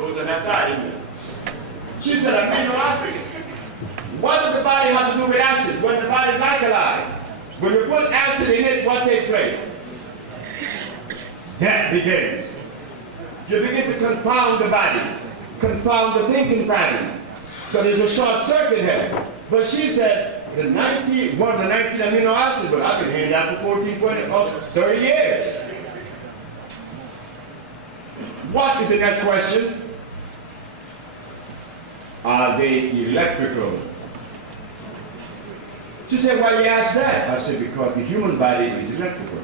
Goes on that side, isn't it? She said, amino acid. What does the body have to do with acid? When the body is alkaline, when you put acid in it, what takes place? Death begins. You begin to confound the body, confound the thinking pattern. So there's a short circuit here. But she said, one of the 19 amino acids, but I've been hearing that for 14, 20, 30 years. What is the next question? Are they electrical? She said, why you ask that? I said, because the human body is electrical.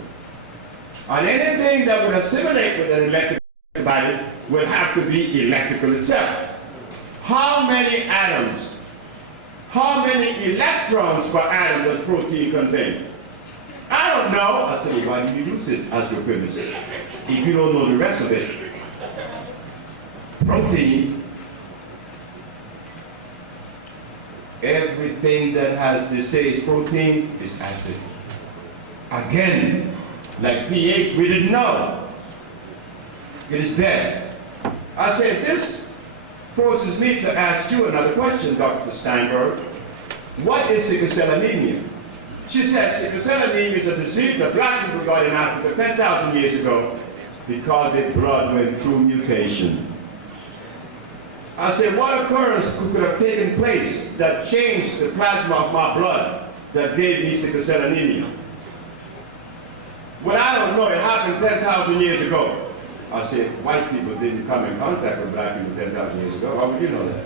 And anything that would assimilate with an electrical body will have to be electrical itself. How many atoms, how many electrons per atom does protein contain? I don't know. I said, why do you use it as your premise? If you don't know the rest of it. Protein, everything that has to say is protein is acid. Again, like pH, we didn't know. It is dead. I said, this forces me to ask you another question, Dr. Steinberg. What is sickle cell anemia? She said sickle cell anemia is a disease that black people got in Africa 10,000 years ago because their blood went through mutation. I said, what occurrence could have taken place that changed the plasma of my blood that gave me sickle cell anemia? Well, I don't know. It happened 10,000 years ago. I said, white people didn't come in contact with black people 10,000 years ago. How would you know that?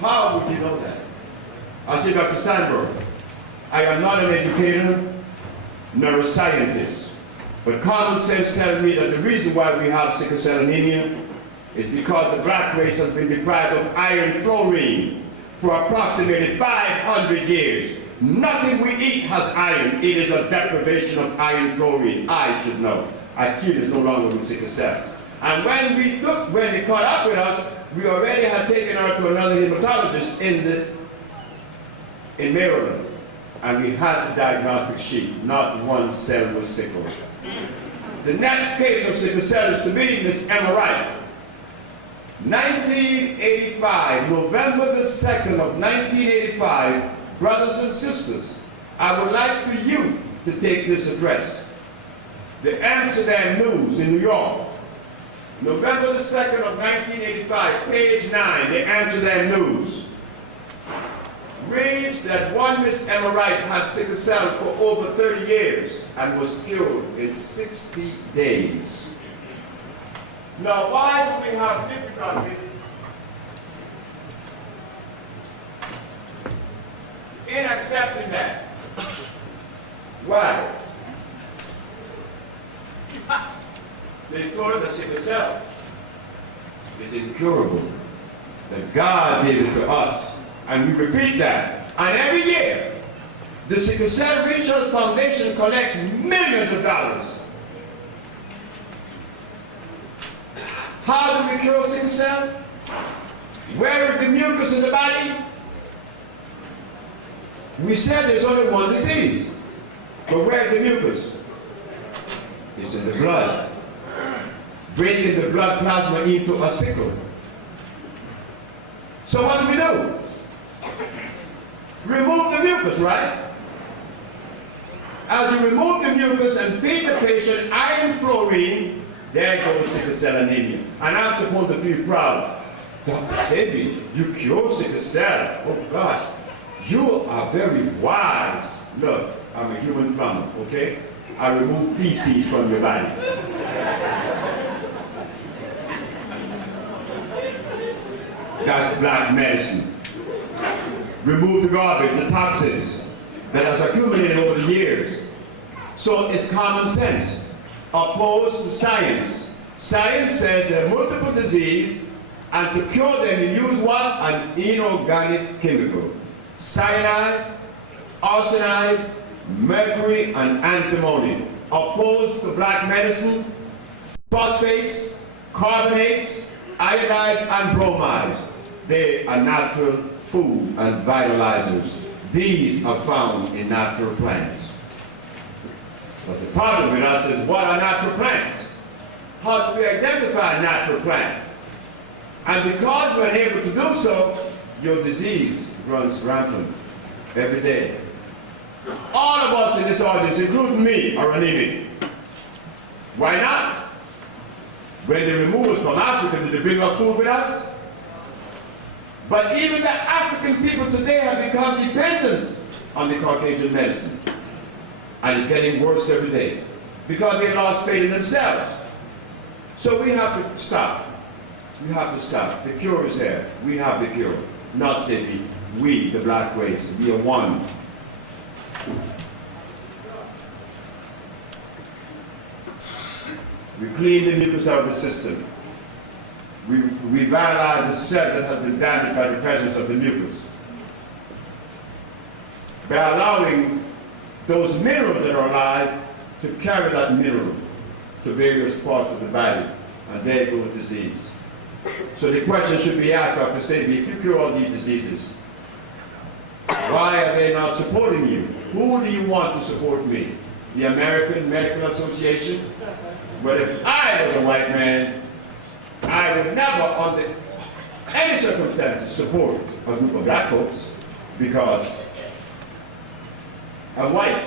How would you know that? I said, Dr. Steinberg, I am not an educator, nor a scientist, but common sense tells me that the reason why we have sickle cell anemia is because the black race has been deprived of iron fluorine for approximately 500 years. Nothing we eat has iron. It is a deprivation of iron fluorine. I should know. Our kid is no longer with sickle cell. And when they caught up with us, we already had taken her to another hematologist in Maryland. And we had the diagnostic sheet. Not one cell was sickle. The next case of sickle cell is to be Miss Emma Wright. 1985, November the 2nd of 1985, brothers and sisters, I would like for you to take this address. The Amsterdam News in New York, November the 2nd of 1985, page 9, the Amsterdam News, reads that one Miss Emma Wright had sickle cell for over 30 years and was cured in 60 days. Now, why do we have difficulty in accepting that? Why? They told us the sickle cell is incurable. That God gave it to us. And we repeat that. And every year, the Sickle Cell Research Foundation collects millions of dollars. How do we cure sickle cell? Where is the mucus in the body? We said there's only one disease. But where's the mucus? It's in the blood. Breaking the blood plasma into a sickle. So what do? Remove the mucus, right? As you remove the mucus and feed the patient iron fluorine, there goes sickle cell anemia. And I'm supposed to feel proud. Dr. Sebi, you cure sickle cell. Oh gosh, you are very wise. Look, I'm a human plumber, okay? I remove feces from your body. That's black medicine. Remove the garbage, the toxins that has accumulated over the years. So it's common sense, opposed to science. Science said there are multiple diseases, and to cure them you use what? An inorganic chemical. Cyanide, arsenide, mercury, and antimony. Opposed to black medicine, phosphates, carbonates, iodides, and bromides. They are natural food and vitalizers. These are found in natural plants. But the problem with us is, what are natural plants? how to identify a natural plant. And because we're unable to do so, your disease runs rampant every day. All of us in this audience, including me, are anemic. Why not? When they remove us from Africa, did they bring our food with us? But even the African people today have become dependent on the Caucasian medicine. And it's getting worse every day because they lost faith in themselves. So we have to stop. We have to stop. The cure is there. We have the cure. Not Sebi. We, the black race, we are one. We clean the mucus out of the system. We revitalize the cell that has been damaged by the presence of the mucus. By allowing those minerals that are alive to carry that mineral to various parts of the body, and there goes disease. So the question should be asked, Dr. Sebi, if you cure all these diseases, why are they not supporting you? Who do you want to support me? The American Medical Association? But if I was a white man, I would never, under any circumstances, support a group of black folks because I'm white.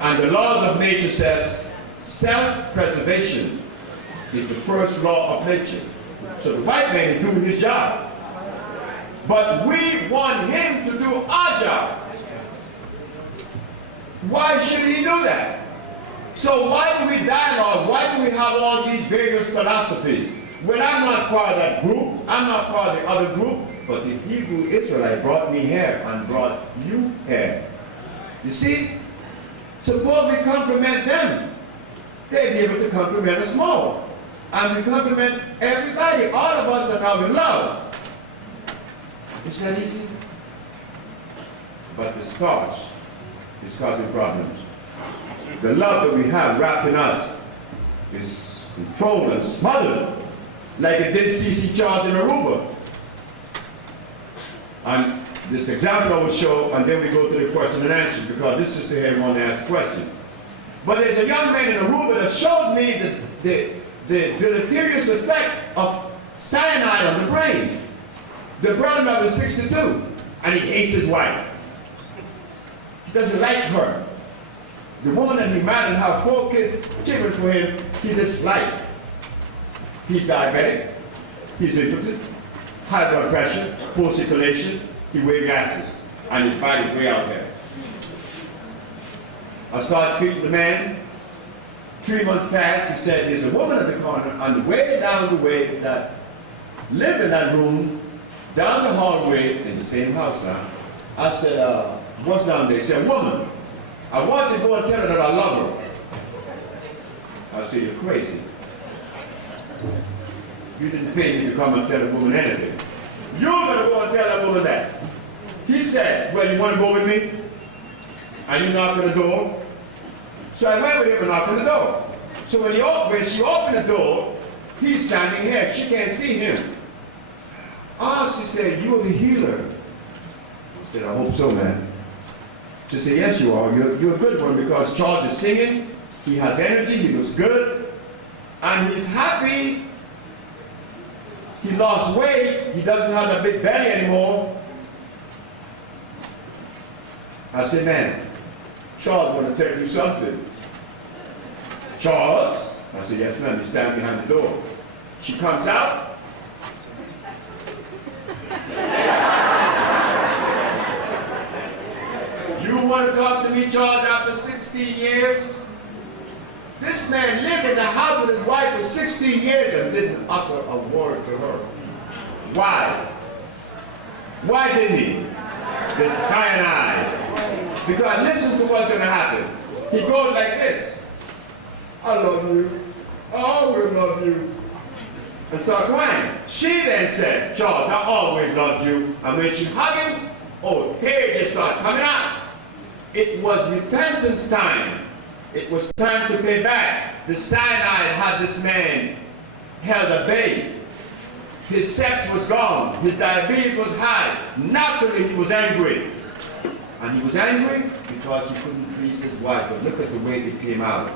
And the laws of nature says self-preservation is the first law of nature. So the white man is doing his job. But we want him to do our job. Why should he do that? So why do we dialogue? Why do we have all these various philosophies? Well, I'm not part of that group. I'm not part of the other group. But the Hebrew Israelite brought me here and brought you here. You see? Suppose we compliment them. They'd be able to compliment us more. And we compliment everybody, all of us that are in love. Isn't that easy? But the starch is causing problems. The love that we have wrapped in us is controlled and smothered like it did C.C. Charles in Aruba. And this example I will show, and then we go to the question and answer, because this is the here one to ask the question. But there's a young man in Aruba that showed me the deleterious effect of cyanide on the brain. The brother is 62, and he hates his wife. He doesn't like her. The woman that he married and have 4 kids, children for him, he dislikes. He's diabetic, he's impotent, high blood pressure, poor circulation, he wears glasses, and his body's way out there. I started treating the man. 3 months passed, he said, there's a woman at the corner on the way down the way that lived in that room, down the hallway in the same house now. I said, what's down there? He said, woman, I want to go and tell her that I love her. I said, you're crazy. You didn't pay me to come and tell a woman anything. You're going to go and tell that woman that. He said, well, you want to go with me? And you knock on the door? So I went with him and knocked on the door. So when she opened the door, he's standing here. She can't see him. She said, you're the healer. I said, I hope so, man. She said, yes, you are. You're a good one because Charles is singing. He has energy. He looks good. And he's happy. He lost weight. He doesn't have that big belly anymore. I said, man, Charles want to tell you something. Charles? I said, yes, ma'am. He's standing behind the door. She comes out. You want to talk to me, Charles, after 16 years? This man lived in the house with his wife for 16 years and didn't utter a word to her. Why? Why didn't he? The cyanide. Because listen to what's going to happen. He goes like this. I love you. I always love you. And start crying. She then said, Charles, I always loved you. And when she hugged him, oh, hair just started coming out. It was repentance time. It was time to pay back. The cyanide had this man held at bay. His sex was gone. His diabetes was high. Naturally, he was angry. And he was angry because he couldn't please his wife. But look at the way it came out.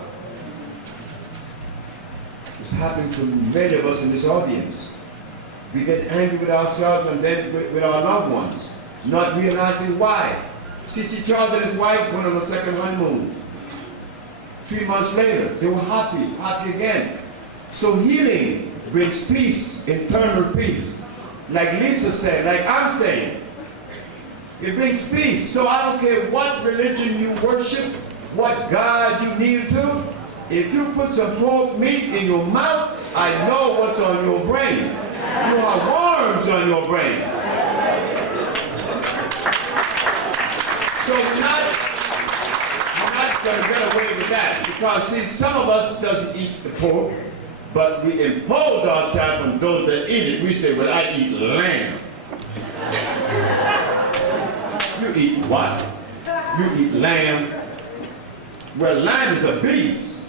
It's happening to many of us in this audience. We get angry with ourselves and then with our loved ones, not realizing why. C.C. Charles and his wife went on a second honeymoon. 3 months later, they were happy again. So healing brings peace, internal peace. Like Lisa said, like I'm saying, it brings peace. So I don't care what religion you worship, what God you kneel to. If you put some pork meat in your mouth, I know what's on your brain. You have worms on your brain. So we're not going to get away with that. Because see, some of us doesn't eat the pork, but we impose ourselves on those that eat it. We say, well, I eat lamb. You eat what? You eat lamb. Well, lamb is a beast.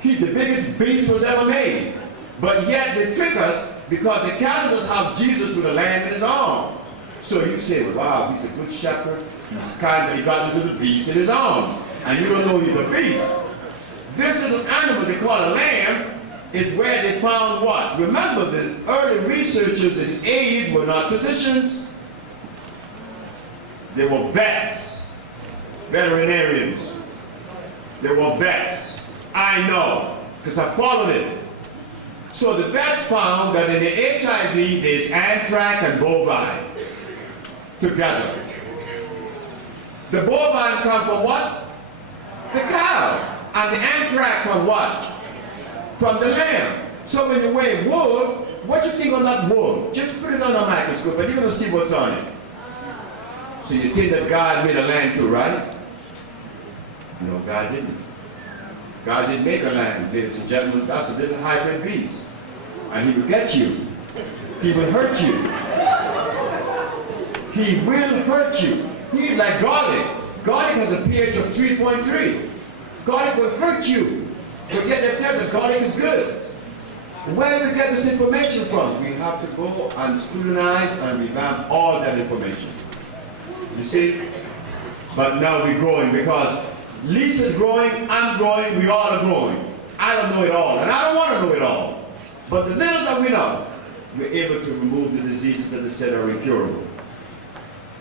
He's the biggest beast was ever made. But yet they trick us because the calendars have Jesus with a lamb in his arm. So you say, well, wow, he's a good shepherd. He's kind, but he got this little beast in his arm. And you don't know he's a beast. This little animal they call a lamb is where they found what? Remember, the early researchers in AIDS were not physicians. They were vets, veterinarians. They were vets. I know, because I followed it. So the vets found that in the HIV, there's anthrax and bovine together. The bovine come from what? The cow. And the anthrax from what? From the lamb. So when you weigh wool, what you think on that wool? Just put it on a microscope and you're going to see what's on it. So you think that God made a lamb too, right? No, God didn't. God didn't make a lamb, ladies and gentlemen. That's a little hybrid beast. And he will get you. He will hurt you. He will hurt you. He's like garlic. Garlic has a pH of 3.3. Garlic will hurt you. But yet they tell you garlic is good. Where do we get this information from? We have to go and scrutinize and revamp all that information. You see? But now we're growing because Lisa's growing, I'm growing, we all are growing. I don't know it all, and I don't want to know it all. But the little that we know, we're able to remove the diseases that they said are incurable.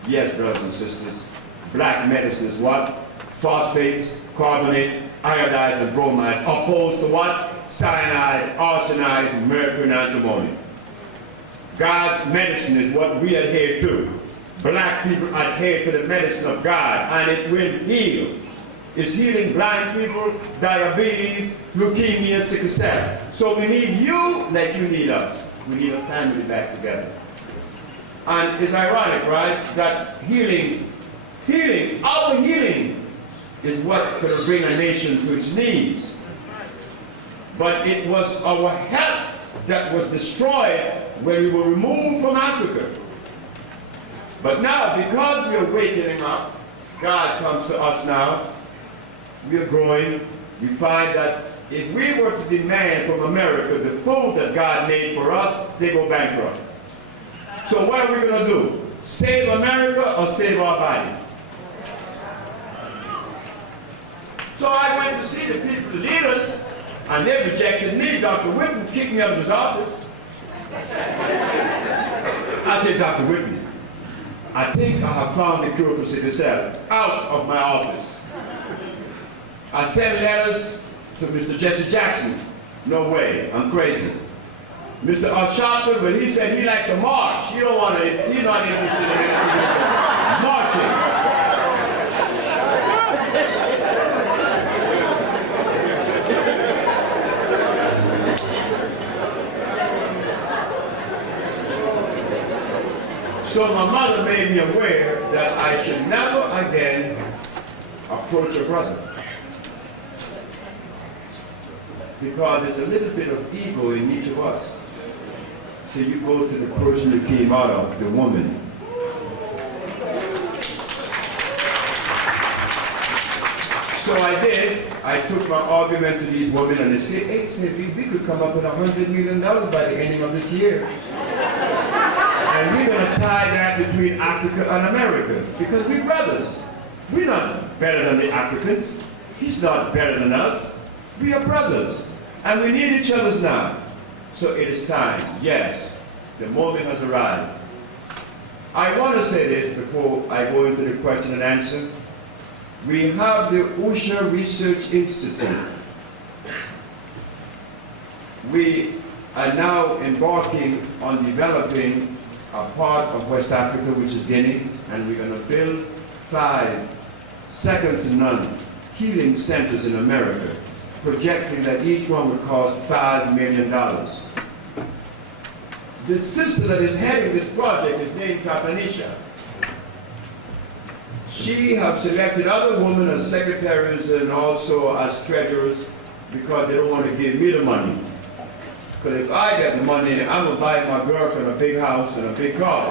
Yes, brothers and sisters, black medicine is what? Phosphates, carbonates, iodides, and bromides, opposed to what? Cyanide, arsenides, mercury, and antimony. God's medicine is what we adhere to. Black people adhere to the medicine of God, and it will heal. It's healing blind people, diabetes, leukemia, sickle cell. So we need you like you need us. We need a family back together. And it's ironic, right, that healing, our healing is what's going to bring a nation to its knees. But it was our health that was destroyed when we were removed from Africa. But now, because we are waking up, God comes to us now. We are growing. We find that if we were to demand from America the food that God made for us, they go bankrupt. So what are we going to do? Save America or save our body? So I went to see the people, the leaders, and they rejected me. Dr. Whitman kicked me out of his office. I said, Dr. Whitman, I think I have found the cure for sickle cell. Out of my office. I sent letters to Mr. Jesse Jackson. No way, I'm crazy. Mr. Sharpton, when he said he liked to march, he's not interested in marching. So my mother made me aware that I should never again approach a brother. Because there's a little bit of ego in each of us. So you go to the person you came out of, the woman. So I did. I took my argument to these women and they said, hey, Sebi, we could come up with $100 million by the ending of this year. And we're going to tie that between Africa and America because we're brothers. We're not better than the Africans. He's not better than us. We are brothers. And we need each other now. So it is time. Yes, the moment has arrived. I want to say this before I go into the question and answer. We have the OSHA Research Institute. We are now embarking on developing a part of West Africa, which is Guinea, and we're going to build 5 second to none healing centers in America, projecting that each one would cost $5 million. The sister that is heading this project is named Katanisha. She has selected other women as secretaries and also as treasurers because they don't want to give me the money. Because if I get the money, I'm going to buy my girlfriend a big house and a big car.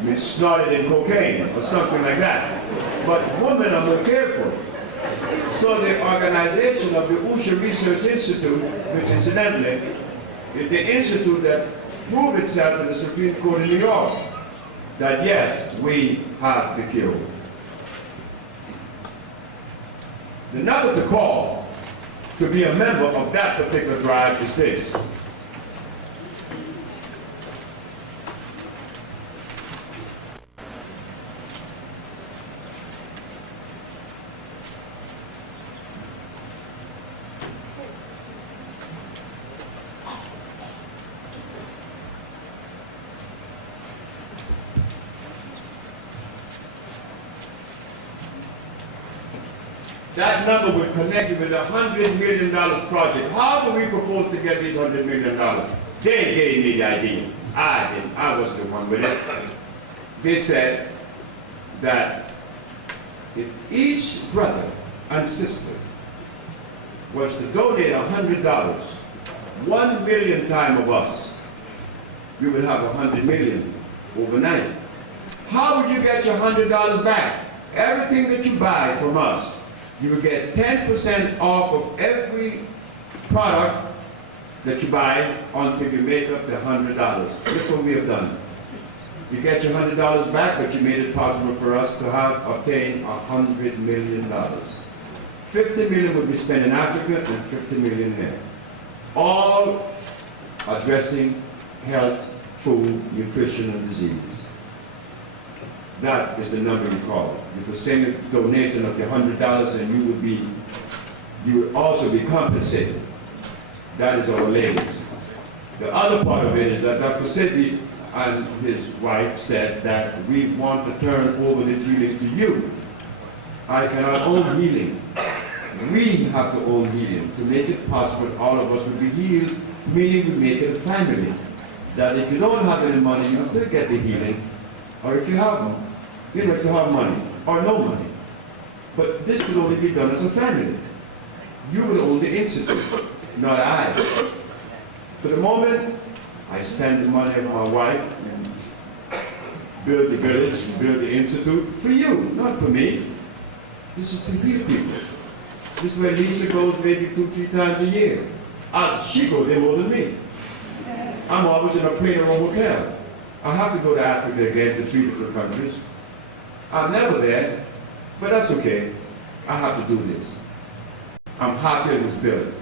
I mean, snorted in cocaine or something like that. But women are more careful. So the organization of the OSHA Research Institute, which incidentally is the institute that proved itself in the Supreme Court in New York, that yes, we have the cure. The number to call to be a member of that particular drive is this. That number would connect you with a $100 million project. How do we propose to get these $100 million? They gave me the idea. I didn't. I was the one with it. They said that if each brother and sister was to donate $100, 1 million times of us, we would have 100 million overnight. How would you get your $100 back? Everything that you buy from us, you will get 10% off of every product that you buy until you make up the $100. Look what we have done. You get your $100 back, but you made it possible for us to have obtained $100 million. 50 million would be spent in Africa and 50 million here. All addressing health, food, nutrition, and disease. That is the number you call it. You could send a donation of the $100 and you would also be compensated. That is our ladies. The other part of it is that Dr. Sebi and his wife said that we want to turn over this healing to you. I cannot own healing. We have to own healing to make it possible all of us will be healed, meaning we make it a family. That if you don't have any money, you still get the healing. Or if you have them, you know, if you have money or no money. But this could only be done as a family. You will own the institute, not I. For the moment, I spend the money of my wife and build the village, build the institute for you, not for me. This is to heal people. This is where Lisa goes maybe 2-3 times a year. She goes there more than me. I'm always in a plane or a hotel. I have to go to Africa again to 3 different countries. I'm never there, but that's okay. I have to do this. I'm happy in the spirit.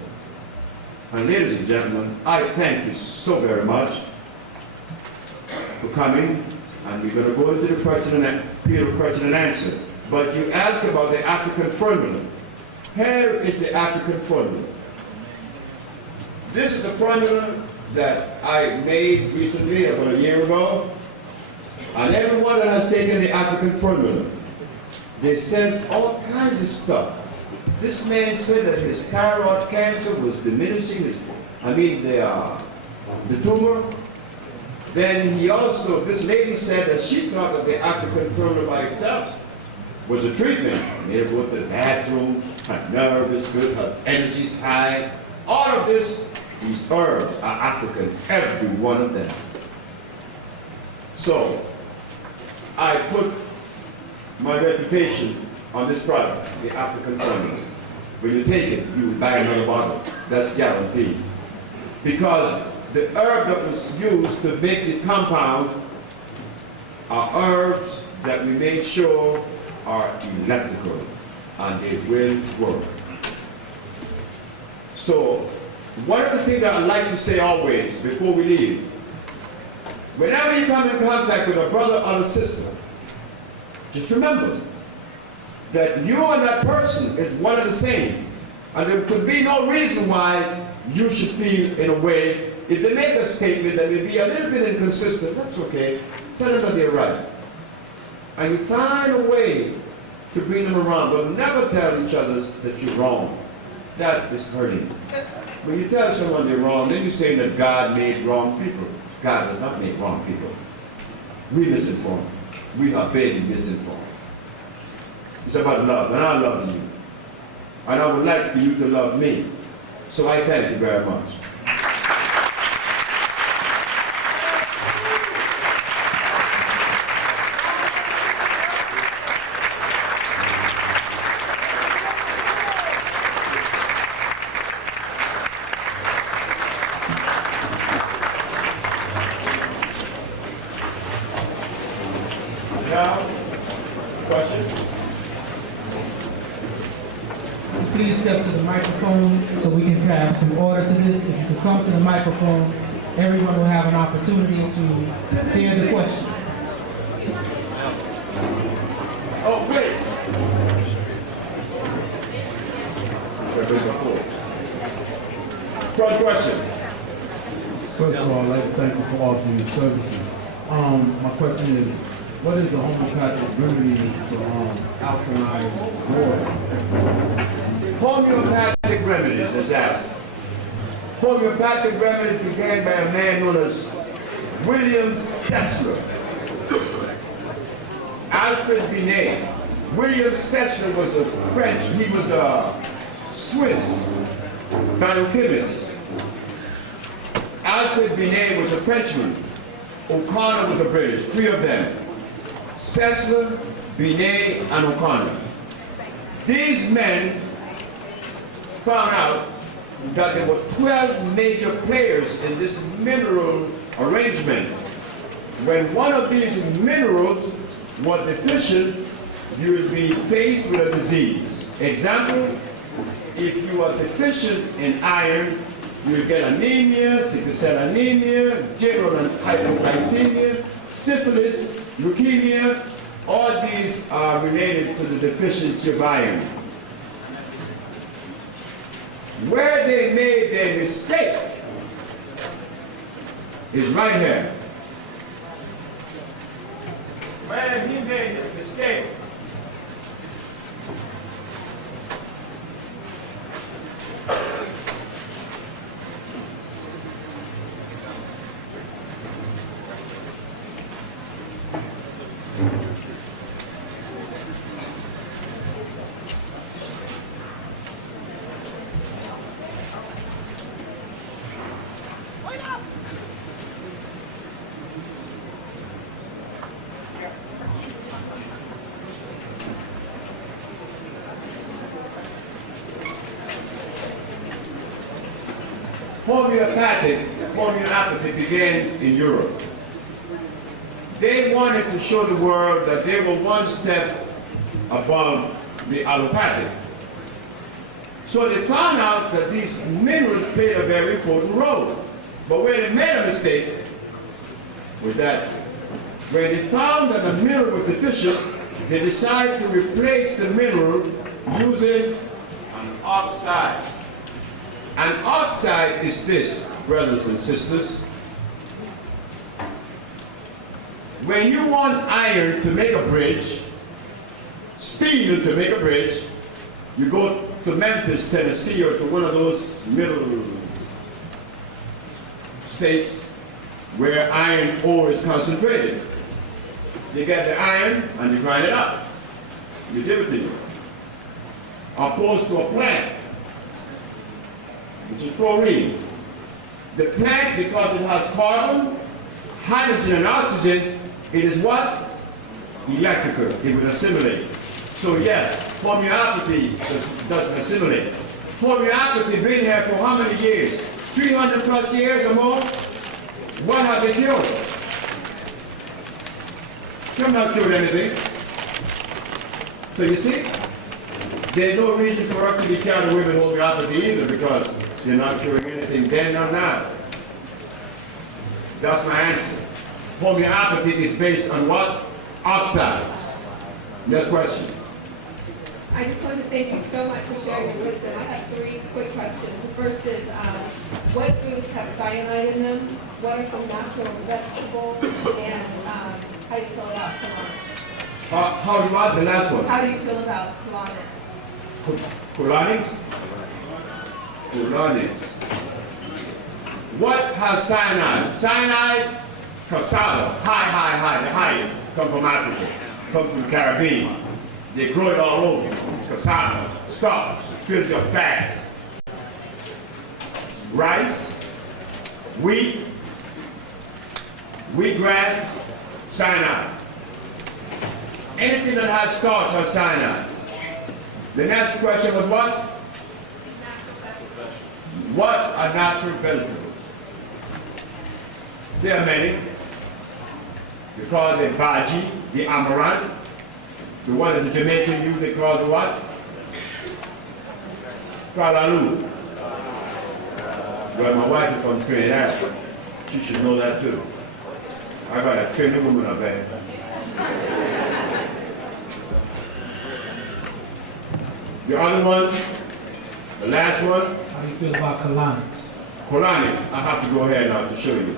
And ladies and gentlemen, I thank you so very much for coming, and we're going to go into the question and answer. But you asked about the African formula. Here is the African formula. This is the formula that I made recently, about a year ago. And everyone that has taken the African formula, they says all kinds of stuff. This man said that his thyroid cancer was diminishing the tumor. Then he also, this lady said that she thought that the African formula by itself was a treatment. And they go to the bathroom, her nervous, good, her energy's high. All of this, these herbs are African, every one of them. So, I put my reputation on this product, the African formula. When you take it, you will buy another bottle. That's guaranteed. Because the herb that was used to make this compound are herbs that we made sure are electrical and they will work. So, one of the things that I like to say always before we leave, whenever you come in contact with a brother or a sister, just remember that you and that person is one and the same. And there could be no reason why you should feel in a way, if they make a statement that may be a little bit inconsistent, that's okay. Tell them that they're right. And you find a way to bring them around, but never tell each other that you're wrong. That is hurting. When you tell someone they're wrong, then you say that God made wrong people. God does not make wrong people. We misinform. We are being misinformed. It's about love, and I love you. And I would like for you to love me. So I thank you very much. Now, question? Please step to the microphone so we can have some order to this. If you could come to the microphone, everyone will have an opportunity to hear the question. Oh, wait. First question. First of all, I'd like to thank you for offering your services. My question is, what is the homeopathic remedy for alkaline water? Homeopathic remedies, it's asked. Homeopathic remedies began by a man known as William Sessler. Alfred Binet. William Sessler was a French, he was a Swiss biochemist. Alfred Binet was a Frenchman. O'Connor was a British, three of them. Sessler, Binet, and O'Connor. These men found out that there were 12 major players in this mineral arrangement. When one of these minerals was deficient, you will be faced with a disease. Example, if you are deficient in iron, you will get anemia, sickle cell anemia, general hypoglycemia, syphilis, leukemia. All these are related to the deficiency of iron. Where they made their mistake is right here. Where he made his mistake homeopathy began in Europe. They wanted to show the world that they were one step above the allopathic. So they found out that these minerals played a very important role. But where they made a mistake was that when they found that the mineral was deficient, they decided to replace the mineral using an oxide. An oxide is this, brothers and sisters. When you want iron to make a bridge, steel to make a bridge, you go to Memphis, Tennessee, or to one of those middle states where iron ore is concentrated. You get the iron and you grind it up. You give it to you. Opposed to a plant, which is chlorine. The plant, because it has carbon, hydrogen, and oxygen, it is what? Electrical. It will assimilate. So yes, homeopathy doesn't assimilate. Homeopathy been here for how many years? 300 plus years or more? What have they killed? They have not killed anything. So you see, there's no reason for us to be carried away with homeopathy either, because they're not curing anything then or now. That's my answer. Homeopathy is based on what? Oxides. Next question. I just want to thank you so much for sharing your wisdom. I have 3 quick questions. The first is, what foods have cyanide in them? What are some natural vegetables? And how do you feel about colonics? How do you want the last one? How do you feel about colonics? Colonics? Colonics. What has cyanide? Cyanide, cassava, high, the highest, come from Africa, come from the Caribbean. They grow it all over. Cassava, starch, fills your fats. Rice, wheat, wheatgrass, cyanide. Anything that has starch has cyanide. The next question was what? What are natural vegetables? There are many. They call the baji, the amaranth. The one that the Jamaican use, they call the what? Kalaloo. Well, my wife is from Trinidad. She should know that too. I got a Trinidad woman up there. The other one, the last one, How do you feel about colonics? colonics. I have to go ahead now to show you.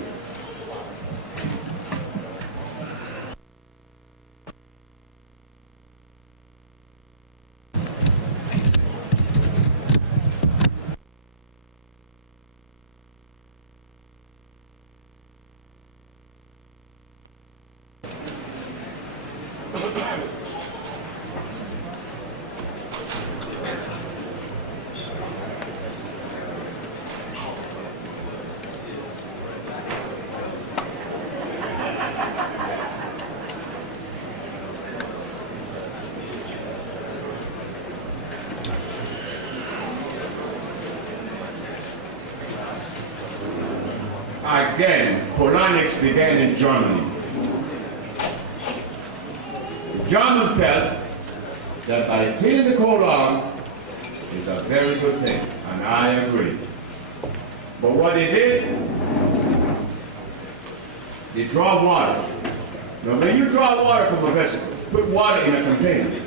Again, colonics began in Germany. The German felt that by cleaning the colon is a very good thing, and I agree. But what they did, they draw water. Now when you draw water from a vessel, put water in a container.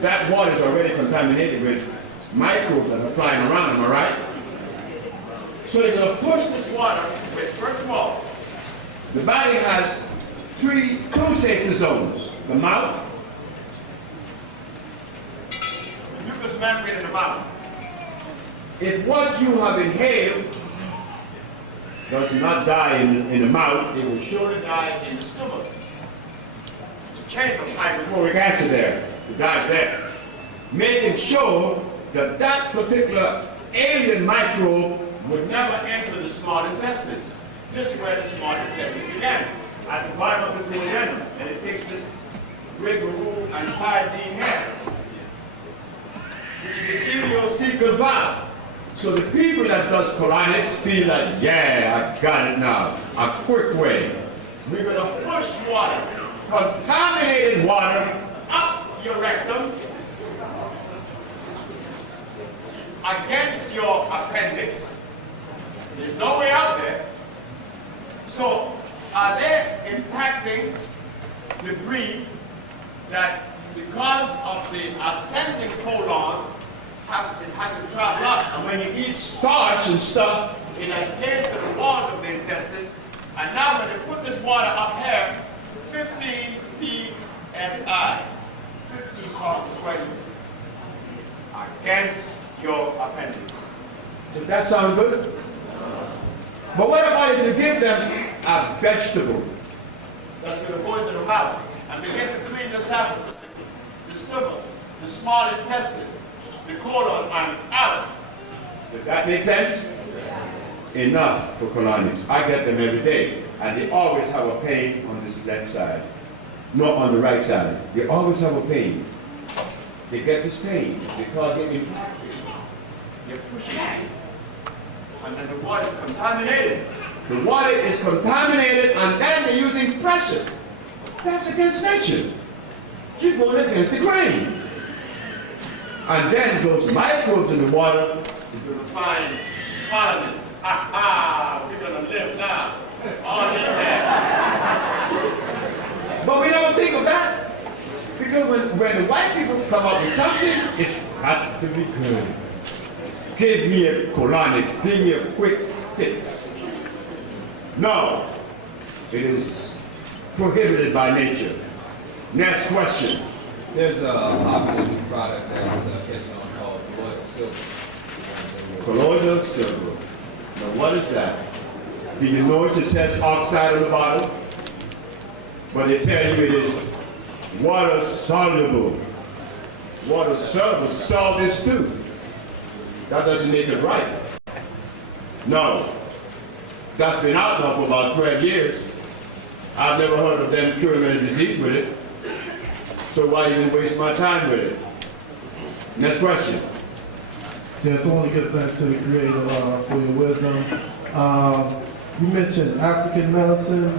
That water is already contaminated with microbes that are flying around, am I right? So they're going to push this water with, first of all, the body has two safety zones. The mouth, mucous membrane in the mouth. If what you have inhaled does not die in the mouth, it will surely die in the stomach. It's a chamber of hydrochloric acid there. It dies there. Making sure that that particular alien microbe would never enter the small intestines. This is where the small intestine began, at the bottom of the duodenum, and it takes this rigmarole and tyrosine hair, which is the ileocecal valve. So the people that does colonics feel like, yeah, I got it now, a quick way. We're gonna push water, contaminated water, up your rectum, against your appendix. There's no way out there. So are they impacting debris that, because of the ascending colon, it has to travel up? And when you eat starch and stuff, it adheres to the walls of the intestines. And now when they put this water up here, 15 psi, 15 parts per square meter, against your appendix. Does that sound good? But what about if you give them a vegetable that's going to go into the mouth and begin to clean this out, the stomach, the small intestine, the colon, and out? Does that make sense? Enough for colonics. I get them every day, and they always have a pain on this left side, not on the right side. They always have a pain. They get this pain because they're impacted. They're pushing it. And then the water is contaminated. The water is contaminated and then they're using pressure. That's against nature. You're going against the grain. And then those microbes in the water, you're going to find colonists. Ha ha, we're going to live now. All in that. But we don't think of that. Because when the white people come up with something, it's got to be good. Give me a colonics, give me a quick fix. No, it is prohibited by nature. Next question. There's a popular new product that is catching on called colloidal silver. Colloidal silver. Now what is that? Do you notice it says oxide on the bottle? But they tell you it is water soluble. Water soluble, salt is too. That doesn't make it right. No. That's been out now for about 12 years. I've never heard of them curing any disease with it. So why even waste my time with it? Next question. Yes, I want to give thanks to the Creator for your wisdom. You mentioned African medicine,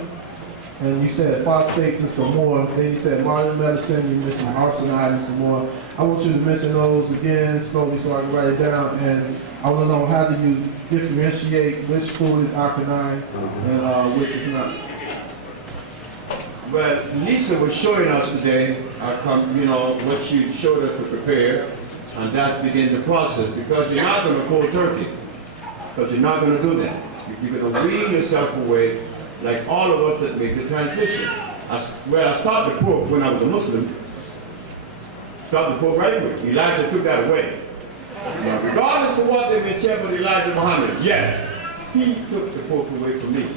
and you said phosphates and some more. Then you said modern medicine, you mentioned arsenite and some more. I want you to mention those again slowly so I can write it down. And I want to know, how do you differentiate which food is alkaline and which is not? Well, Lisa was showing us today, what she showed us to prepare, and that's begin the process, because you're not going to cold turkey, because you're not going to do that. You're going to wean yourself away, like all of us that make the transition. I stopped the pork when I was a Muslim. Stopped the pork right away. Elijah took that away. Now, regardless of what they may say with Elijah Muhammad, yes, he took the pork away from me.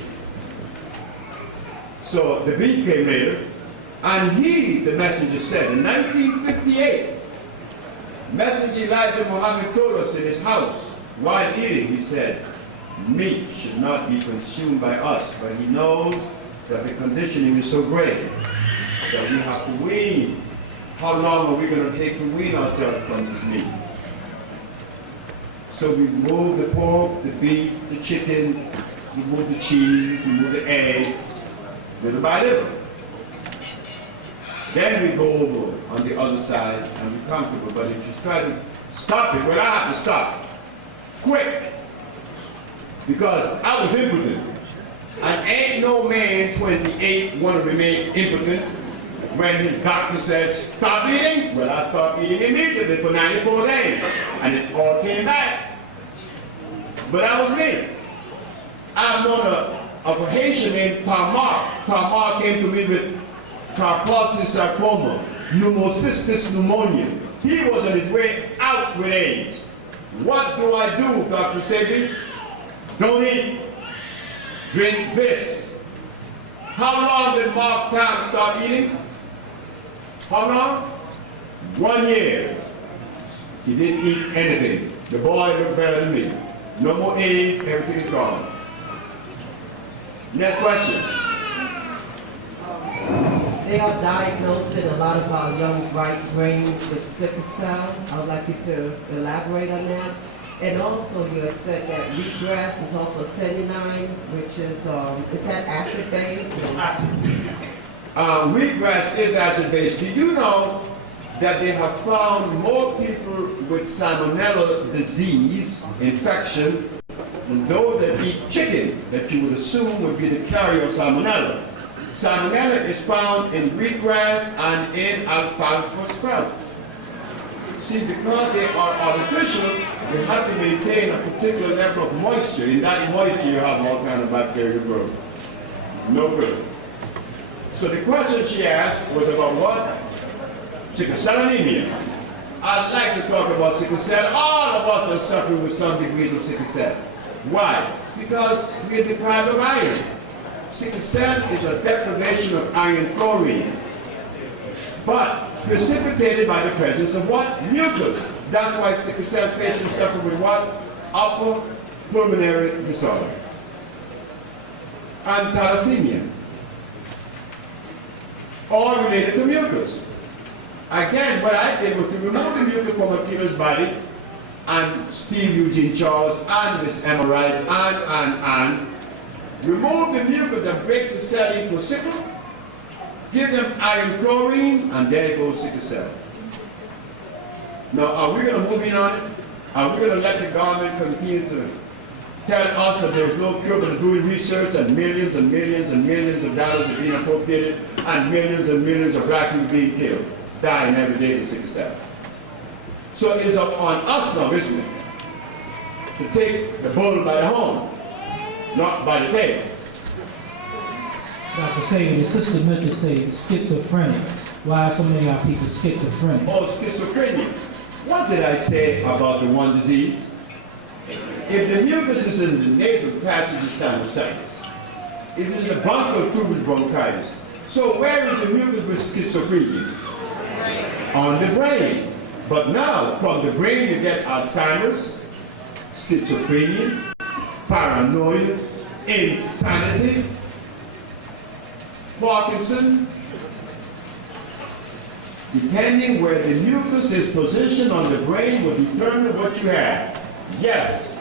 So the beef came later, and the messenger said, in 1958, Messenger Elijah Muhammad told us in his house, while eating, he said, meat should not be consumed by us, but he knows that the conditioning is so great that we have to wean. How long are we going to take to wean ourselves from this meat? So we remove the pork, the beef, the chicken, remove the cheese, remove the eggs, little by little. Then we go over on the other side and we're comfortable. But if you try to stop it, well, I have to stop quick, because I was impotent. And ain't no man 28 want to remain impotent when his doctor says stop eating. Well, I stopped eating immediately for 94 days, and it all came back. But that was me. I've known a Haitian named Tamar. Tamar came to me with carpal sarcoma, pneumocystis pneumonia. He was on his way out with AIDS. What do I do, Dr. Sebi? Don't eat. Drink this. How long did Mark Town stop eating? How long? 1 year. He didn't eat anything. The boy looked better than me. No more AIDS, everything is gone. Next question. They are diagnosing a lot of our young bright brains with sickle cell. I would like you to elaborate on that. And also you had said that wheatgrass is also selenine, which is that acid-based? Wheatgrass is acid-based. Do you know that they have found more people with salmonella disease, infection, than those that eat chicken that you would assume would be the carrier of salmonella? Salmonella is found in wheatgrass and in alfalfa sprouts. See, because they are artificial, you have to maintain a particular level of moisture. In that moisture, you have all kinds of bacteria growth. No good. So the question she asked was about what? Sickle cell anemia. I'd like to talk about sickle cell. All of us are suffering with some degrees of sickle cell. Why? Because we are deprived of iron. Sickle cell is a deprivation of iron fluoride, but precipitated by the presence of what? Mucus. That's why sickle cell patients suffer with what? Upper pulmonary disorder and thalassemia, all related to mucus. Again, what I did was to remove the mucus from a killer's body, and Steve Eugene Charles and Miss Emma Wright and remove the mucus that break the cell into a sickle, give them iron chlorine, and there goes sickle cell. Now, are we going to move in on it? Are we going to let the government continue to tell us that there's no cure, but doing research and millions and millions and millions of dollars are being appropriated and millions of black people being killed, dying every day with sickle cell? So it is up on us now, isn't it, to take the bull by the horn, not by the tail. Dr. Sebi, the sister meant to say schizophrenic. Why are so many of our people schizophrenic? Oh, schizophrenia. What did I say about the one disease? If the mucus is in the nasal passage, it's sinusitis. If it's in the bronchial tube, it's bronchitis. So where is the mucus with schizophrenia? On the brain. But now, from the brain you get Alzheimer's, schizophrenia, paranoia, insanity, Parkinson. Depending where the mucus is positioned on the brain will determine what you have. Yes,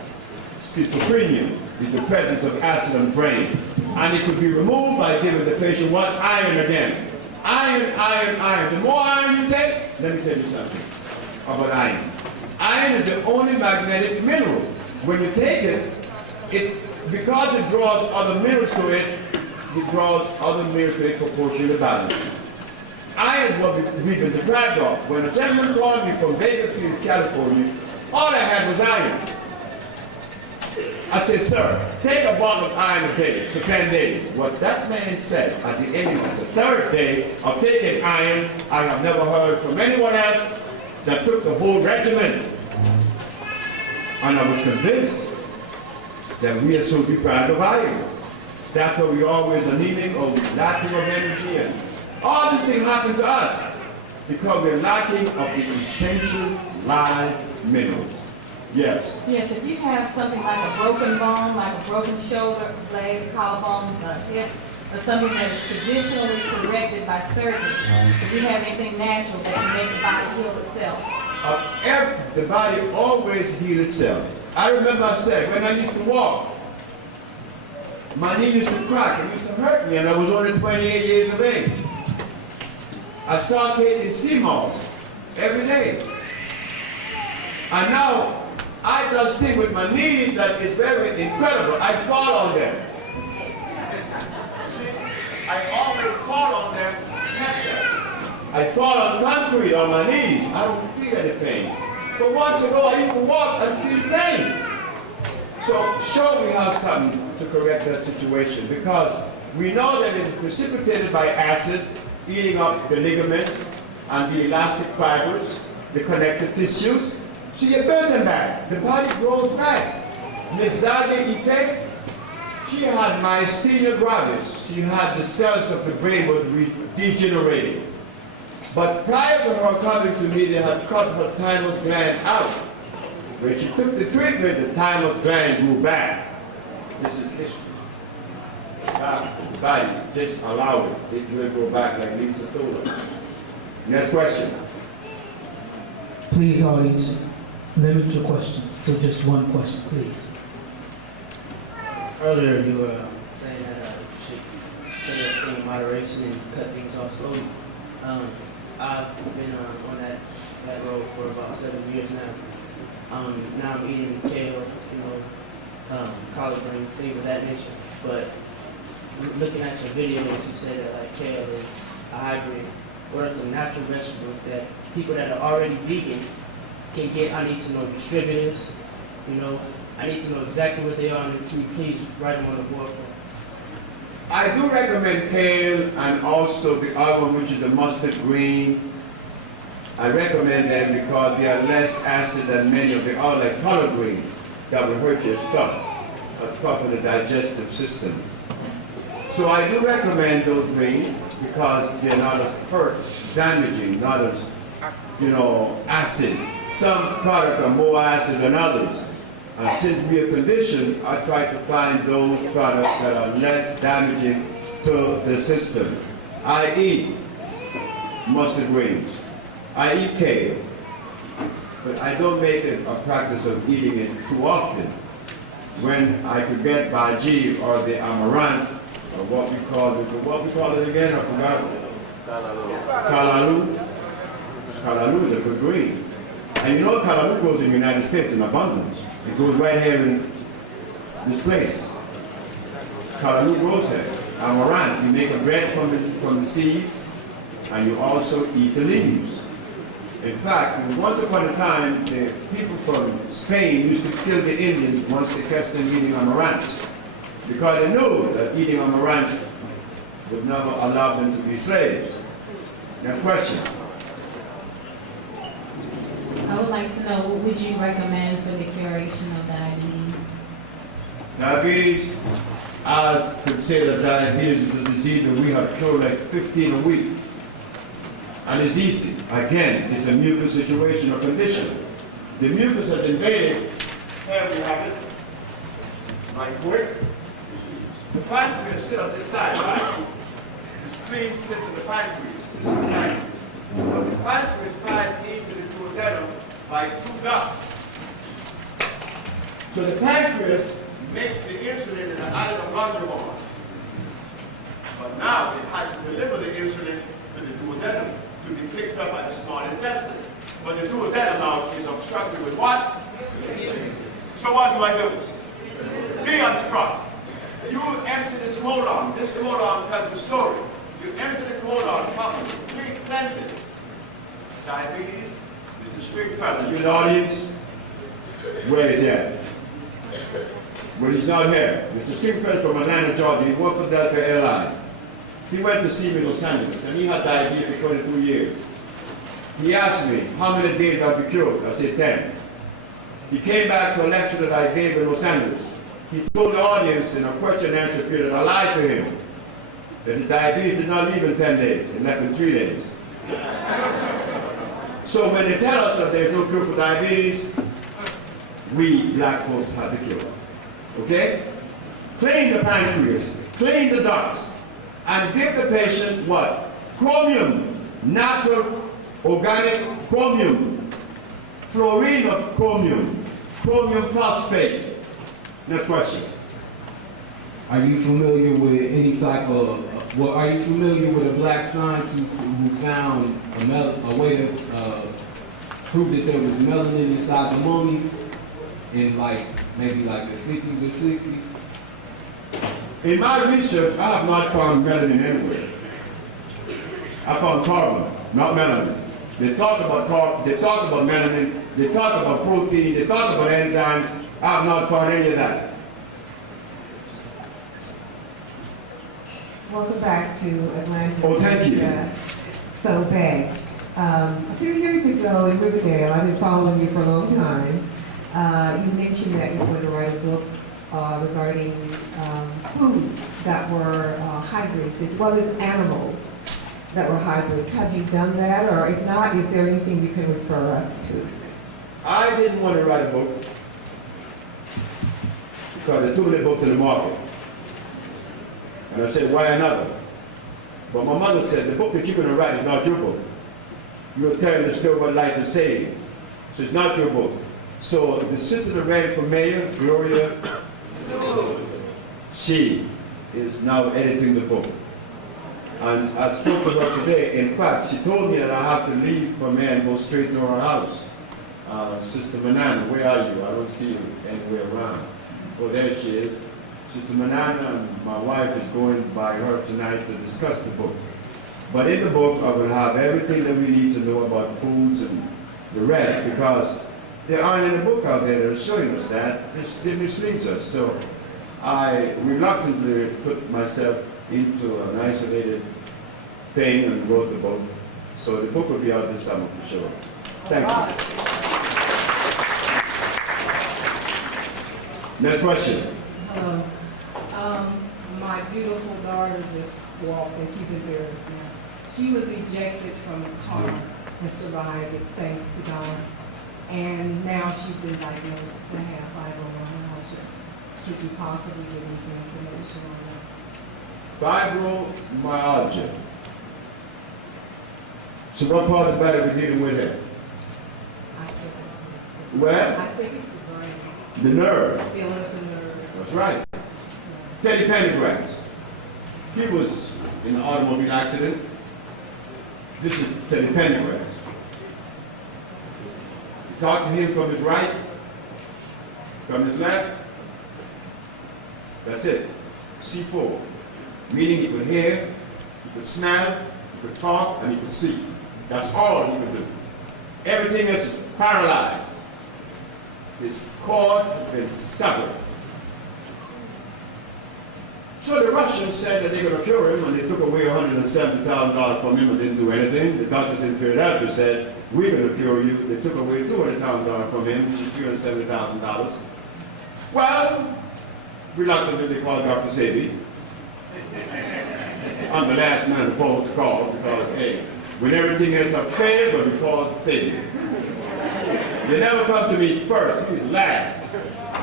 schizophrenia is the presence of acid on the brain. And it could be removed by giving the patient what? Iron again. Iron, iron, iron. The more iron you take, let me tell you something about iron. Iron is the only magnetic mineral. When you take it, because it draws other minerals to it, it draws other minerals to it proportionally balanced. Iron is what we've been deprived of. When a gentleman called me from Vegas to California, all I had was iron. I said, sir, take a bottle of iron a day for 10 days. What that man said at the end of the third day of taking iron, I have never heard from anyone else that took the whole regimen. And I was convinced that we are so deprived of iron. That's why we always anemic or lacking of energy, and all these things happen to us because we're lacking of the essential live minerals. Yes. Yes, if you have something like a broken bone, like a broken shoulder, blade, collarbone, hip, or something that is traditionally corrected by surgery, if you have anything natural that can make the body heal itself. The body always heals itself. I remember I said, when I used to walk, my knee used to crack, it used to hurt me, and I was only 28 years of age. I started taking sea moss every day. And now, I does things with my knees that is very incredible. I fall on them. See, I always fall on them. I fall on concrete on my knees. I don't feel any pain. But once ago, I used to walk and feel pain. So show me how something to correct that situation, because we know that it's precipitated by acid eating up the ligaments and the elastic fibers, the connective tissues. So you build them back. The body grows back. Miss Zadi effect, she had myasthenia gravis. She had the cells of the brain were degenerating. But prior to her coming to me, they had cut her thymus gland out. When she took the treatment, the thymus gland grew back. This is history. The body, just allow it. It will go back like Lisa told us. Next question. Please, audience, limit your questions to just one question, please. Earlier, you were saying that you should take everything in moderation and cut things off slowly. I've been on that road for about 7 years now. Now I'm eating kale, collard greens, things of that nature. But looking at your videos, you said that like kale is a hybrid. What are some natural vegetables that people that are already vegan can get? I need to know distributors. I need to know exactly what they are, and can you please write them on the board? I do recommend kale and also the other one, which is the mustard green. I recommend them because they are less acid than many of the other, like collard green, that will hurt your stomach. That's tough in the digestive system. So I do recommend those greens because they're not as damaging, not as, acid. Some products are more acid than others. And since we are conditioned, I try to find those products that are less damaging to the system. I eat mustard greens. I eat kale. But I don't make it a practice of eating it too often. when I could get by G or the amaranth, or what we call it again, I forgot. Kalalu. Kalalu is a good green. And you know Kalalu grows in the United States in abundance. It grows right here in this place. Kalalu grows here. Amaranth, you make a bread from the seeds, and you also eat the leaves. In fact, once upon a time, the people from Spain used to kill the Indians once they catch them eating amaranth, because they knew that eating amaranth would never allow them to be slaves. Next question. I would like to know, what would you recommend for the curation of diabetes? Diabetes, I could say that diabetes is a disease that we have cured like 15 a week. And it's easy. Again, it's a mucus situation or condition. The mucus has invaded, here we have it, right quick. The pancreas sit on this side, right? The spleen sits in the pancreas. This is the pancreas. Now the pancreas ties into the duodenum by two ducts. So the pancreas makes the insulin in the island of Longerhorn. But now it has to deliver the insulin to the duodenum to be picked up by the small intestine. But the duodenum now is obstructed with what? So what do? De-obstruct. You empty this colon. This colon tells the story. You empty the colon properly, cleanse it. Diabetes, Mr. Stringfellow, you in the audience? Where is he at? Well, he's not here. Mr. Stringfellow from Atlanta, Georgia, he worked for Delta Airlines. He went to see me in Los Angeles, and he had diabetes for 22 years. He asked me, how many days I'll be cured? I said 10. He came back to a lecture that I gave in Los Angeles. He told the audience in a question and answer period, I lied to him, that the diabetes did not leave in 10 days, it left in 3 days. So when they tell us that there's no cure for diabetes, we black folks have the cure. Okay? Clean the pancreas, clean the ducts, and give the patient what? Chromium, natural, organic chromium, fluorine of chromium, chromium phosphate. Next question. Are you familiar with any type of, well, are you familiar with a black scientist who found a way to prove that there was melanin inside the mummies in maybe the 50s or 60s? In my research, I have not found melanin anywhere. I found carbon, not melanin. They talk about melanin, they talk about protein, they talk about enzymes. I have not found any of that. Welcome back to Atlanta. Oh, thank you. So bad. A few years ago in Riverdale, I've been following you for a long time. You mentioned that you were going to write a book regarding foods that were hybrids, as well as animals that were hybrids. Have you done that? Or if not, is there anything you can refer us to? I didn't want to write a book because there's too many books in the market. And I said, why another? But my mother said, the book that you're going to write is not your book. You're telling the story about life and saving. So it's not your book. So the sister that ran for mayor, Gloria, she is now editing the book. And I spoke to her today. In fact, she told me that I have to leave for mayor and go straight to her house. Sister Manana, where are you? I don't see you anywhere around. Oh, there she is. Sister Manana and my wife is going by her tonight to discuss the book. But in the book, I will have everything that we need to know about foods and the rest, because there aren't any book out there that is showing us that. It misleads us. So I reluctantly put myself into an isolated thing and wrote the book. So the book will be out this summer for sure. Thank you. Next question. Hello. My beautiful daughter just walked and she's embarrassed now. She was ejected from the car and survived it, thanks to God. And now she's been diagnosed to have fibromyalgia. Could you possibly give me some information on that? Fibromyalgia. So what part of the body are we dealing with here? I think it's Where? I think it's the brain. The nerve. Feeling of the nerve. That's right. Teddy Pendergrass. He was in an automobile accident. This is Teddy Pendergrass. Talk to him from his right, from his left. That's it. C4. Meaning he could hear, he could smell, he could talk, and he could see. That's all he could do. Everything else is paralyzed. His cord has been severed. So the Russians said that they're going to cure him, and they took away $170,000 from him and didn't do anything. The doctors in Philadelphia said, we're going to cure you. They took away $200,000 from him, which is $370,000. Well, reluctantly they called Dr. Sebi. I'm the last man to call because, hey, when everything else has failed, but we called Sebi. They never come to me first, he was last.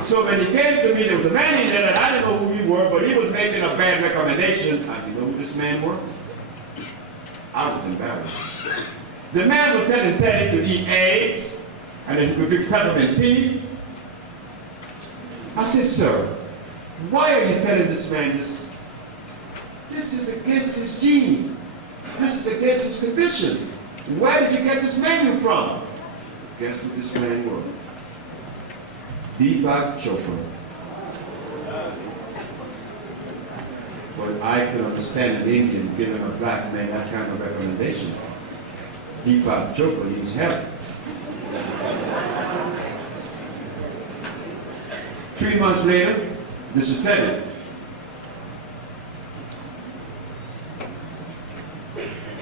So when he came to me, there was a man in there that I didn't know who he were, but he was making a bad recommendation. I didn't know who this man was. I was embarrassed. The man was telling Teddy to eat eggs, and that he could drink peppermint tea. I said, sir, why are you telling this man this? This is against his gene. This is against his condition. Where did you get this menu from? Guess who this man was? Deepak Chopra. But I can understand an Indian giving a black man that kind of recommendation. Deepak Chopra needs help. 3 months later, this is Teddy.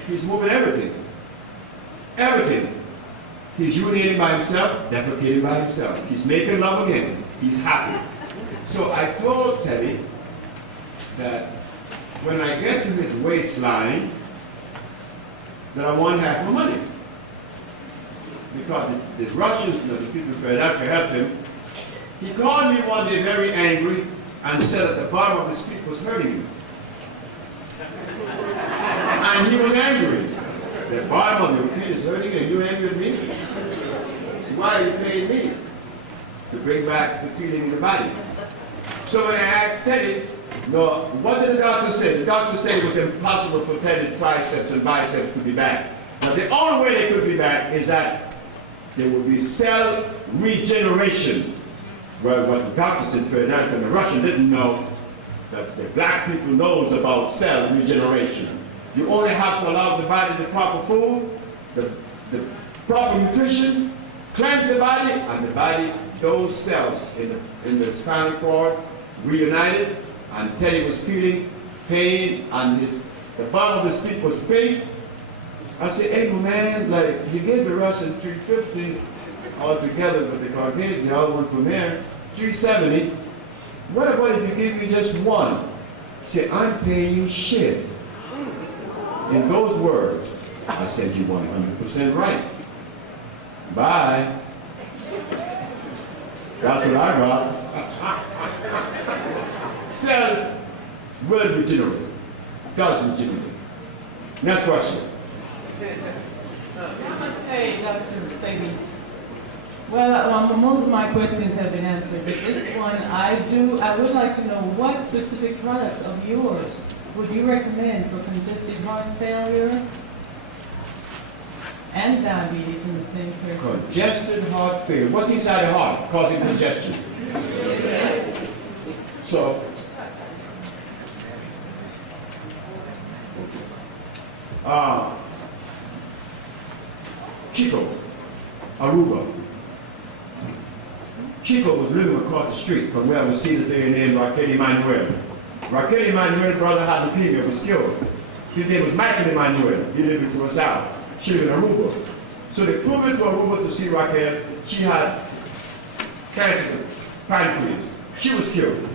He's moving everything. Everything. He's urinating by himself, defecating by himself. He's making love again. He's happy. So I told Teddy that when I get to his waistline, that I want half my money. Because the Russians, the people in Philadelphia helped him. He called me one day very angry and said that the bottom of his feet was hurting him. And he was angry. The bottom of your feet is hurting and you're angry with me? Why are you paying me? To bring back the feeling in the body. So when I asked Teddy, no, what did the doctor say? The doctor said it was impossible for Teddy's triceps and biceps to be back. Now the only way they could be back is that there would be cell regeneration. Well, what the doctors in Philadelphia and the Russians didn't know, that the black people knows about cell regeneration. You only have to allow the body the proper food, the proper nutrition, cleanse the body, and the body, those cells in the spinal cord reunited, and Teddy was feeling pain, and the bottom of his feet was pink. I said, hey, my man, like, you gave the Russian 350 altogether, but the Caucasian, the other one from there, 370. What about if you give me just one? Say, I'm paying you shit. In those words, I said, you 100% right. Bye. That's what I got. Cell will regenerate. Does regenerate. Next question. Namaste, Dr. Sebi. Well, most of my questions have been answered, but this one, I would like to know what specific products of yours would you recommend for congestive heart failure and diabetes in the same person? Congestive heart failure. What's inside the heart causing congestion? Yes. So, Chico, Aruba. Chico was living across the street from where I was seen today named Raquel Emanuel. Raquel Emanuel's brother had leukemia, was killed. His name was Michael Emanuel. He lived in Curacao. She lived in Aruba. So they flew me to Aruba to see Raquel. She had cancer, pancreas. She was killed.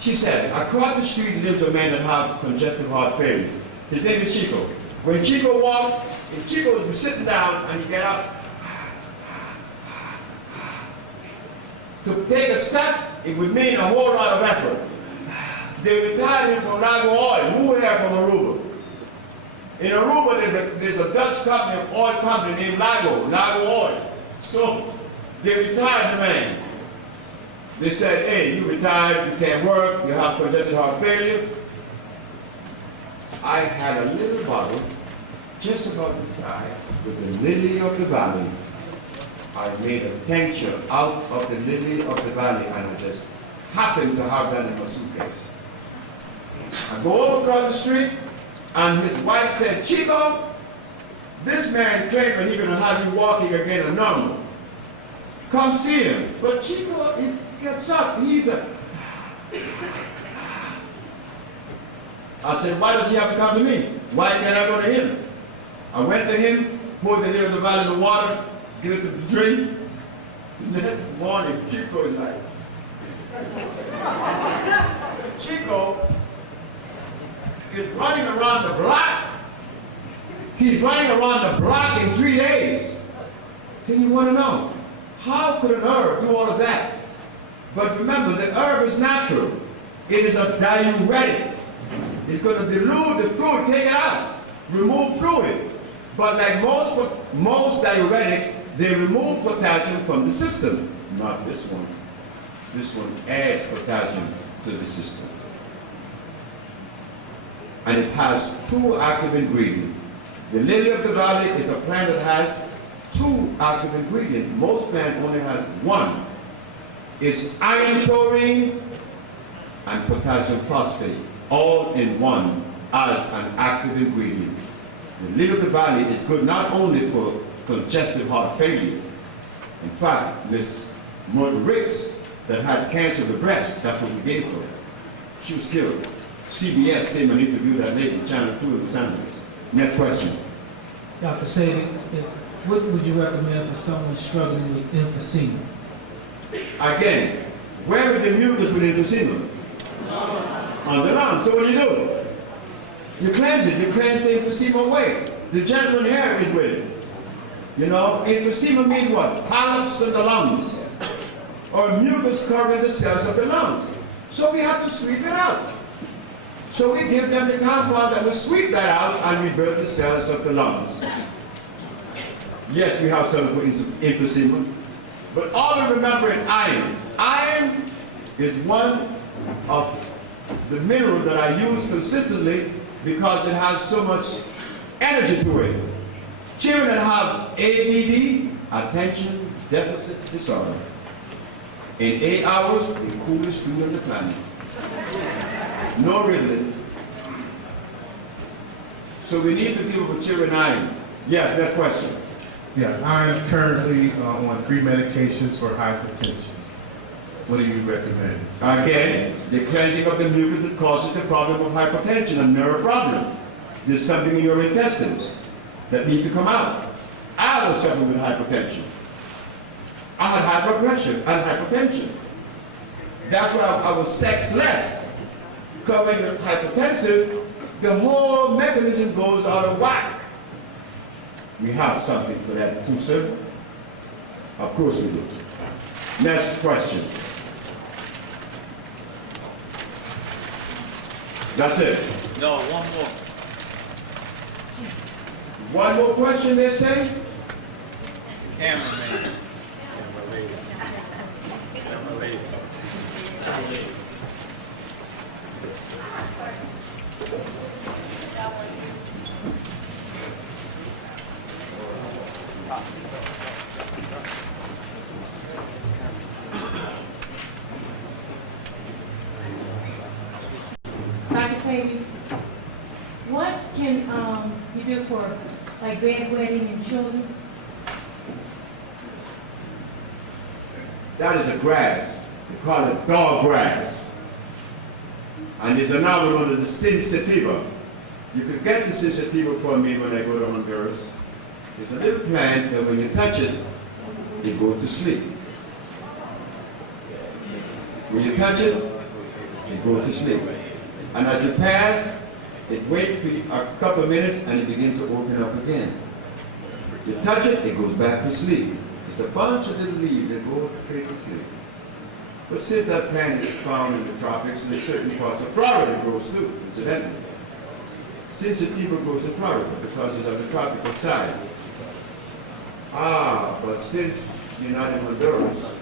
She said, across the street lives a man that had congestive heart failure. His name is Chico. When Chico walked, if Chico was sitting down and he get up, to take a step, it would mean a whole lot of effort. They retired him from Lago Oil, who were here from Aruba. In Aruba, there's a Dutch company, an oil company named Lago Oil. So they retired the man. They said, hey, you retired, you can't work, you have congestive heart failure. I had a little bottle, just about the size, with the lily of the valley. I made a tincture out of the lily of the valley, and I just happened to have that in my suitcase. I go over across the street, and his wife said, Chico, this man claimed that he's going to have you walking again a normal. Come see him. But Chico, he gets up, he's a... I said, why does he have to come to me? Why can't I go to him? I went to him, poured the lily of the valley in the water, give it to the drink. The next morning, Chico is like, Chico is running around the block. He's running around the block in 3 days. Then you want to know, how could an herb do all of that? But remember, the herb is natural. It is a diuretic. It's going to dilute the fluid, take it out, remove fluid. But like most diuretics, they remove potassium from the system. Not this one. This one adds potassium to the system. And it has 2 active ingredients. The lily of the valley is a plant that has 2 active ingredients. Most plants only has 1. It's iron chlorine and potassium phosphate, all in one as an active ingredient. The lily of the valley is good not only for congestive heart failure. In fact, Miss Mother Ricks, that had cancer of the breast, that's what we gave her. She was killed. CBS came and interviewed that lady, Channel 2 in Los Angeles. Next question. Dr. Sebi, what would you recommend for someone struggling with emphysema? Again, where is the mucus with emphysema? On the lung. So what do? You cleanse it. You cleanse the emphysema away. The gentleman here is with it. You know, emphysema means what? Polyps in the lungs. Or mucus covering the cells of the lungs. So we have to sweep it out. So we give them the compound that will sweep that out and rebuild the cells of the lungs. Yes, we have some for emphysema. But all we remember is iron. Iron is one of the minerals that I use consistently because it has so much energy to it. Children that have ADD, attention deficit disorder, in 8 hours, the coolest room on the planet. No really. So we need to give our children iron. Yes, next question. Yeah, I'm currently on 3 medications for hypertension. What do you recommend? Again, the cleansing of the mucus that causes the problem of hypertension, a nerve problem. There's something in your intestines that needs to come out. I was suffering with hypertension. I had high blood pressure and hypertension. That's why I was sexless. Because when you're hypertensive, the whole mechanism goes out of whack. We have something for that too, sir. Of course we do. Next question. That's it. No, one more. One more question, they say? Cameraman. Dr. Sebi, what can you do for like bedwetting in children? That is a grass. They call it dog grass. And there's another one that's a sensitiva. You could get the sensitiva for me when I go to Honduras. It's a little plant that when you touch it, it goes to sleep. When you touch it, it goes to sleep. And as you pass, it waits for a couple of minutes and it begins to open up again. You touch it, it goes back to sleep. It's a bunch of little leaves that go straight to sleep. But since that plant is found in the tropics, and in certain parts of Florida it grows too, incidentally. Sensitiva grows in Florida because it's on the tropical side. But since you're not in Honduras,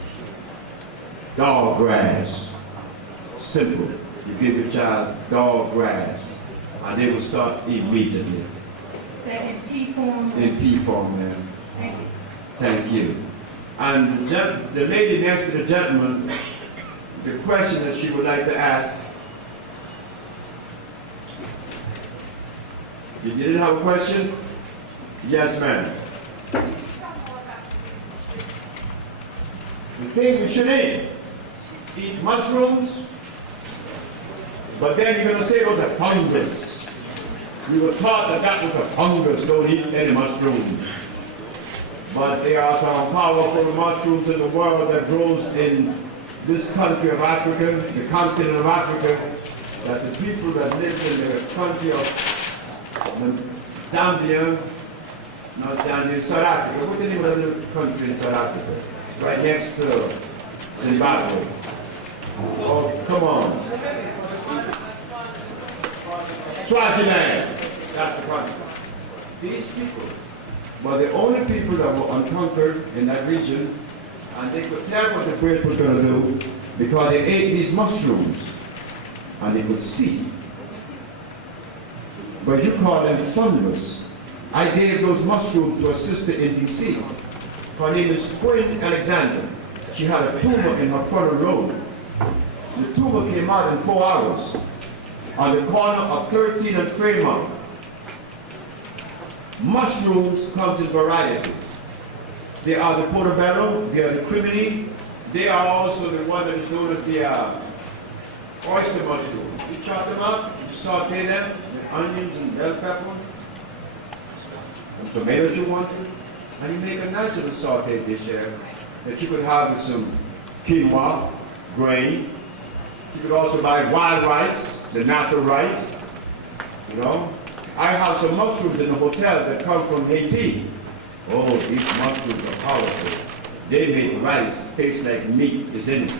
dog grass. Simple. You give your child dog grass, and they will start immediately. Is that in tea form? In tea form, ma'am. Thank you. Thank you. And the lady next to the gentleman, the question that she would like to ask. You didn't have a question? Yes, ma'am. The thing we should eat mushrooms, but then you're going to say those are fungus. We were taught that that was a fungus, don't eat any mushrooms. But there are some powerful mushrooms in the world that grows in this country of Africa, the continent of Africa, that the people that live in the country of Zambia, not Zambia, South Africa. What's the name of the country in South Africa? Right next to Zimbabwe. Oh, come on. Swaziland. That's the country. These people were the only people that were unconquered in that region, and they could tell what the British was going to do because they ate these mushrooms, and they could see. But you call them fungus. I gave those mushrooms to a sister in D.C. Her name is Queen Alexander. She had a tumor in her frontal lobe. The tumor came out in 4 hours on the corner of 13 and Fremont. Mushrooms come in varieties. They are the portobello, they are the crimini, they are also the one that is known as the oyster mushroom. You chop them up, you saute them with onions and bell pepper, and tomatoes you want to, and you make a natural saute dish here that you could have with some quinoa, grain. You could also buy wild rice, the natural rice, you know. I have some mushrooms in the hotel that come from Haiti. Oh, these mushrooms are powerful. They make rice taste like meat is in it.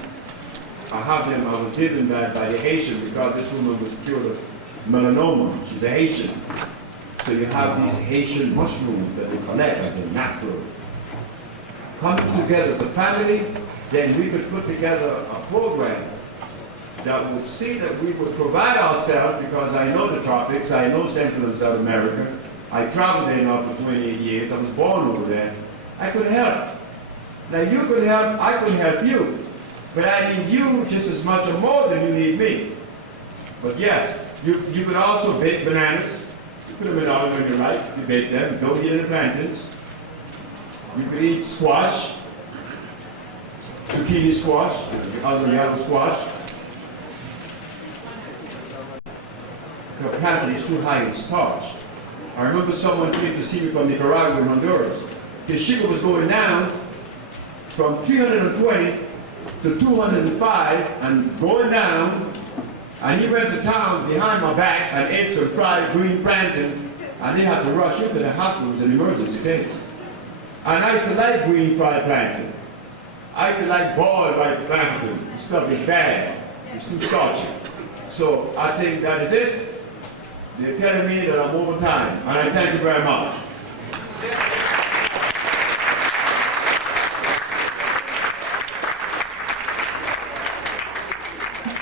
I have them, I was given that by the Haitian because this woman was cured of melanoma. She's a Haitian. So you have these Haitian mushrooms that we collect that are natural. Come together as a family, then we could put together a program that would see that we would provide ourselves, because I know the tropics, I know Central and South America. I traveled there now for 28 years. I was born over there. I could help. Now you could help, I could help you. But I need you just as much or more than you need me. But yes, you could also bake bananas. You put them in oil when you're right. You bake them. Don't eat any plantains. You could eat squash, zucchini squash, the other yellow squash. The plantain is too high in starch. I remember someone came to see me from Nicaragua and Honduras. His sugar was going down from 320 to 205 and going down, and he went to town behind my back and ate some fried green plantain, and they had to rush him to the hospital. It was an emergency case. And I used to like green fried plantain. I used to like boiled white plantain. The stuff is bad. It's too starchy. So I think that is it. They're telling me that I'm over time, and I thank you very much.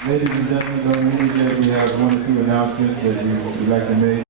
Ladies and gentlemen, don't move yet. We have one or two announcements that we would like to make.